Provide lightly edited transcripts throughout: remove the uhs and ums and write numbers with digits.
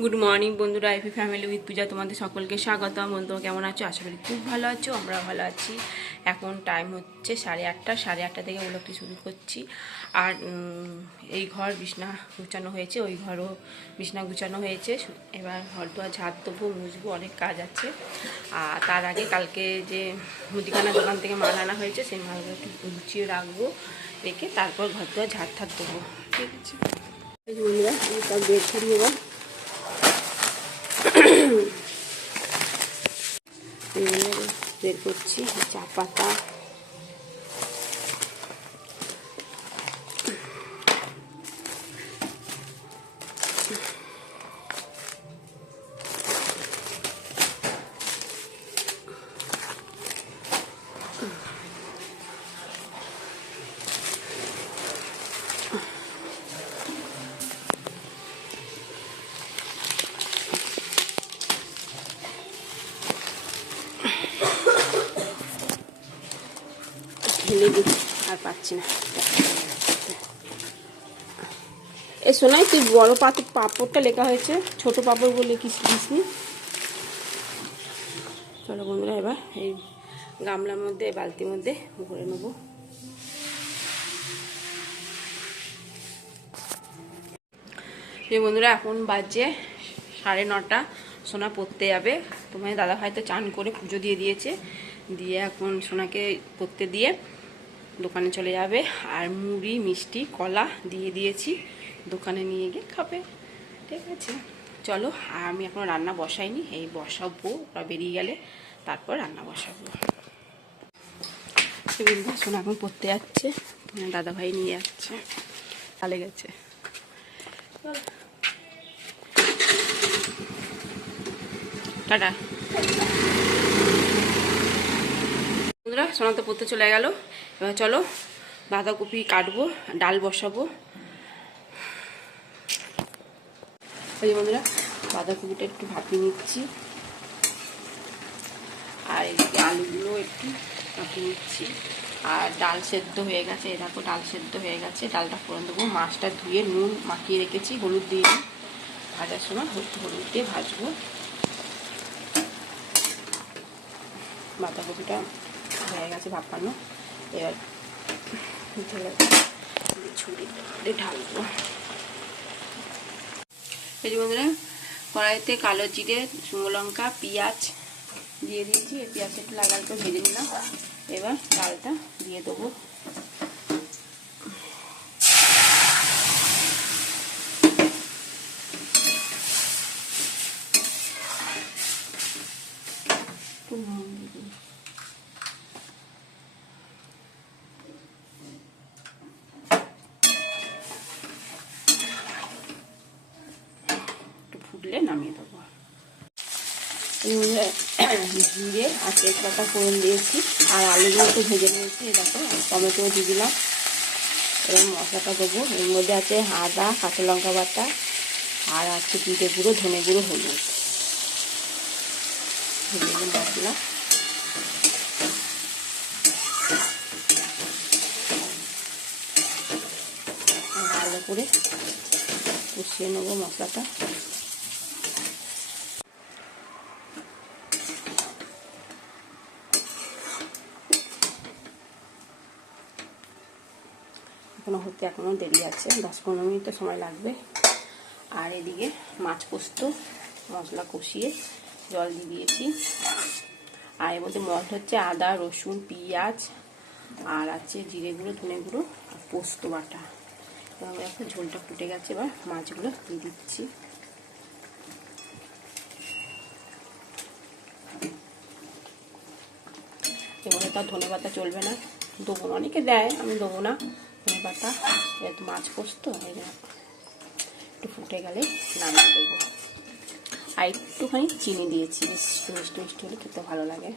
Good morning বন্ধুরা, IP family with পূজা তোমাদের সকলকে স্বাগতম। বন্ধুরা কেমন আছো? আশা করি খুব ভালো আছো, আমরা ভালো আছি। এখন টাইম হচ্ছে 8:30, 8:30 থেকে ব্লগটি শুরু করছি। আর এই ঘর বিছনা গুছানো হয়েছে, ওই ঘরও বিছনা গুছানো হয়েছে। এবার ঘর তো ঝাড় দেবো, মুছবো, অনেক কাজ আছে। আর তার আগে কালকে যে মুদিখানা দোকান থেকে মাল আনা হয়েছে সেই মালগুলো একটু গুছিয়ে রাখবো, রেখে তারপর ঘর তো ঝাড় দেবো। ঠিক আছে বন্ধুরা, আমি সব বের করি। এবার বের করছি চা পাতা, ঢেলে দিচ্ছি, আর পাচ্ছি না। এ শোনাই, তুই বড় পাপড়টা লেখা হয়েছে, ছোট পাপড় বলে কিছু দিসনি। চলো বন্ধুরা, এবার এই গামলার মধ্যে, বালতির মধ্যে ভরে নেবো। এই বন্ধুরা, এখন বাজে 9:30। সোনা পড়তে যাবে। তোমার দাদা ভাই তো চান করে পুজো দিয়ে দিয়েছে, দিয়ে এখন সোনাকে পড়তে দিয়ে দোকানে চলে যাবে। আর মুড়ি, মিষ্টি, কলা দিয়ে দিয়েছি, দোকানে নিয়ে গিয়ে খাবে। ঠিক আছে, চলো। আর আমি এখন রান্না বসাইনি, এই বসাবো, ওরা বেরিয়ে গেলে তারপর রান্না বসাবো। সোনা এখন পড়তে যাচ্ছে, দাদা ভাই নিয়ে যাচ্ছে, চলে গেছে। টাটা বন্ধুরা, সোনা তো পড়তে চলে গেল। এবার চলো বাঁধাকপি কাটবো, ডাল বসাবো। ওই বন্ধুরা, বাঁধাকপিটা একটু ভাপিয়ে নিচ্ছি, আর এদিকে আলুগুলো একটু ভাপিয়ে নিচ্ছি। আর ডাল সেদ্ধ হয়ে গেছে, এ দেখো ডাল সেদ্ধ হয়ে গেছে। ডালটা ফোড়ন দেবো। মাছটা ধুয়ে নুন মাখিয়ে রেখেছি, হলুদ দিয়ে ভাজার সময় হলুদ দিয়ে ভাজবো। বাঁধাকপিটা হয়ে গেছে ভাপানো, এবার ছুরি ঢালবো। এই যে বন্ধুরা, কড়াইতে কালো জিরে, শুকনো লঙ্কা, পেঁয়াজ দিয়ে দিয়েছি। এই পেঁয়াজটা একটু লাল লাল করে ভেজে নিলাম। এবার ডালটা দিয়ে দেবো। ফুটলে নামিয়ে দেবো। জিরে আর তেজপাতা ফোড়ন দিয়েছি, আর আলুগুলো একটু ভেজে নিয়েছি। দেখো টমেটো দিয়ে দিলাম। এবার মশলাটা দেবো। এর মধ্যে আছে আদা, কাঁচা লঙ্কা বাটা, আর আছে জিরে গুঁড়ো, ধনে গুঁড়ো, হলুদ, মশলা। ভালো করে কষিয়ে নেবো মশলাটা। এখনো দেরি আছে, 10-15 মিনিট তো সময় লাগবে। আর এদিকে মাছ পোস্ত মশলা কষিয়ে জল দিয়ে দিয়েছি। আর এর মধ্যে মশলা হচ্ছে আদা, রসুন, পেঁয়াজ, আর আছে জিরে গুঁড়ো, ধনে গুঁড়ো, আর পোস্ত বাটা। এবার এখন ঝোলটা ফুটে গেছে, এবার মাছগুলো দিয়ে দিচ্ছি। এবারে তার ধনে পাতা চলবে না, দেবো না, অনেকে দেয়, আমি দেবো না ধনে পাতা। যেহেতু মাছ পোস্ত, একটু ফুটে গেলে নামিয়ে দেবো। আর একটুখানি চিনি দিয়েছি, বেশ মিষ্টি মিষ্টি হলে খেতে ভালো লাগে।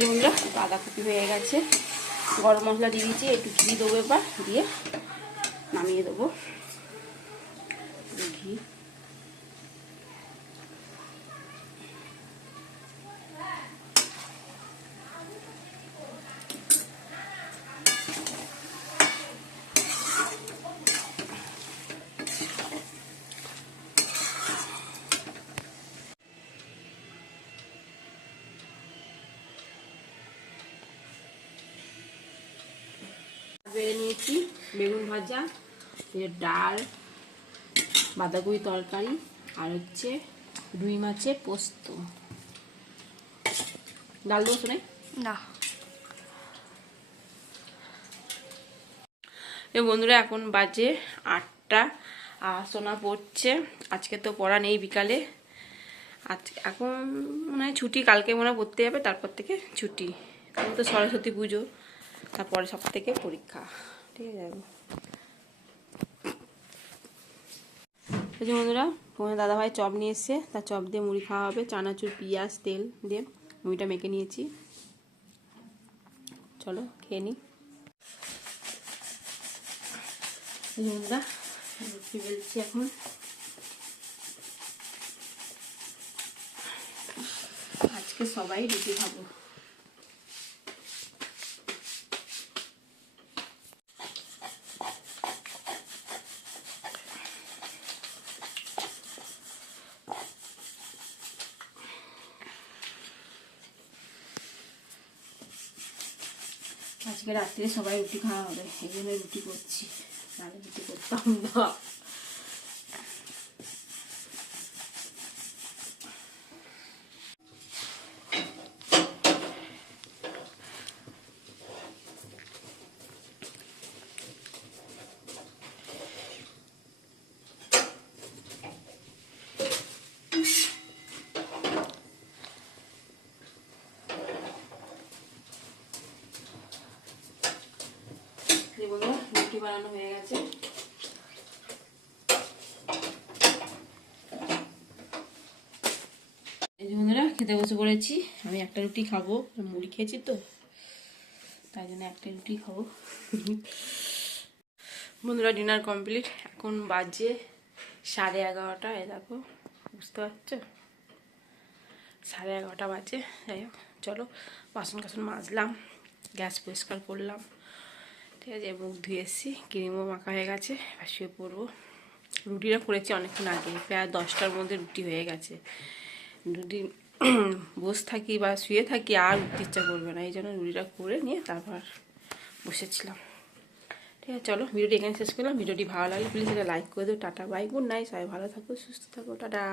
বন্ধুরা, বাঁধাকপি হয়ে গেছে, গরম মশলা দিয়ে দিয়েছি, একটু ঘি দেবো, এবার দিয়ে নামিয়ে দেবো। ঘি বেড়ে নিয়েছি, বেগুন ভাজা, ডাল, বাঁধাকপি তরকারি, আর হচ্ছে রুই মাছের পোস্ত। ডাল দেবো শোনে না। বন্ধুরা এখন বাজে 8টা, আর সোনা পড়ছে। আজকে তো পড়া নেই বিকালে, আজ এখন মনে হয় ছুটি, কালকে মনে হয় পড়তে যাবে, তারপর থেকে ছুটি। তারপর তো সরস্বতী পুজো, তারপরে সব থেকে পরীক্ষা। ঠিক আছে বন্ধুরা, তোমার দাদাভাই চপ নিয়ে এসছে, তার চপ দিয়ে মুড়ি খাওয়া হবে। চানাচুর, পেঁয়াজ, তেল দিয়ে মুড়িটা মেখে নিয়েছি। চলো খেয়ে নিই। বন্ধুরা রুটি বেলছি এখন। আজকে সবাই রুটি খাবো। আজকে রাত্রে সবাই রুটি খাওয়া হবে, এই জন্য রুটি করছি, নাহলে রুটি করতাম না। রুটি বানানো হয়ে গেছে। এই যে বন্ধুরা খেতে বসে পড়েছি। আমি একটা রুটি খাবো, মুড়ি খেয়েছি তো, তাই জন্য একটা রুটি খাবো। বন্ধুরা ডিনার কমপ্লিট, এখন বাজে 11:30। এই দেখো, বুঝতে পারছো, 11:30 বাজে। যাই হোক চলো, বাসন কাসন মাজলাম, গ্যাস পরিষ্কার করলাম, ঠিক আছে, মুখ ধুয়ে এসেছি, ক্রিমও মাখা হয়ে গেছে, এবার শুয়ে পড়বো। রুটিটা করেছি অনেকক্ষণ আগে, প্রায় 10টার মধ্যে রুটি হয়ে গেছে। রুটি বসে থাকি বা শুয়ে থাকি আর উঠতে ইচ্ছা করবে না, এই জন্য রুটিটা করে নিয়ে তারপর বসেছিলাম। ঠিক আছে চলো, ভিডিওটি এখানে শেষ করলাম। ভিডিওটি ভালো লাগলে প্লিজ এটা লাইক করে দেবো। টাটা বাই, গুড নাইট, সবাই ভালো থাকো, সুস্থ থাকো, টাটা।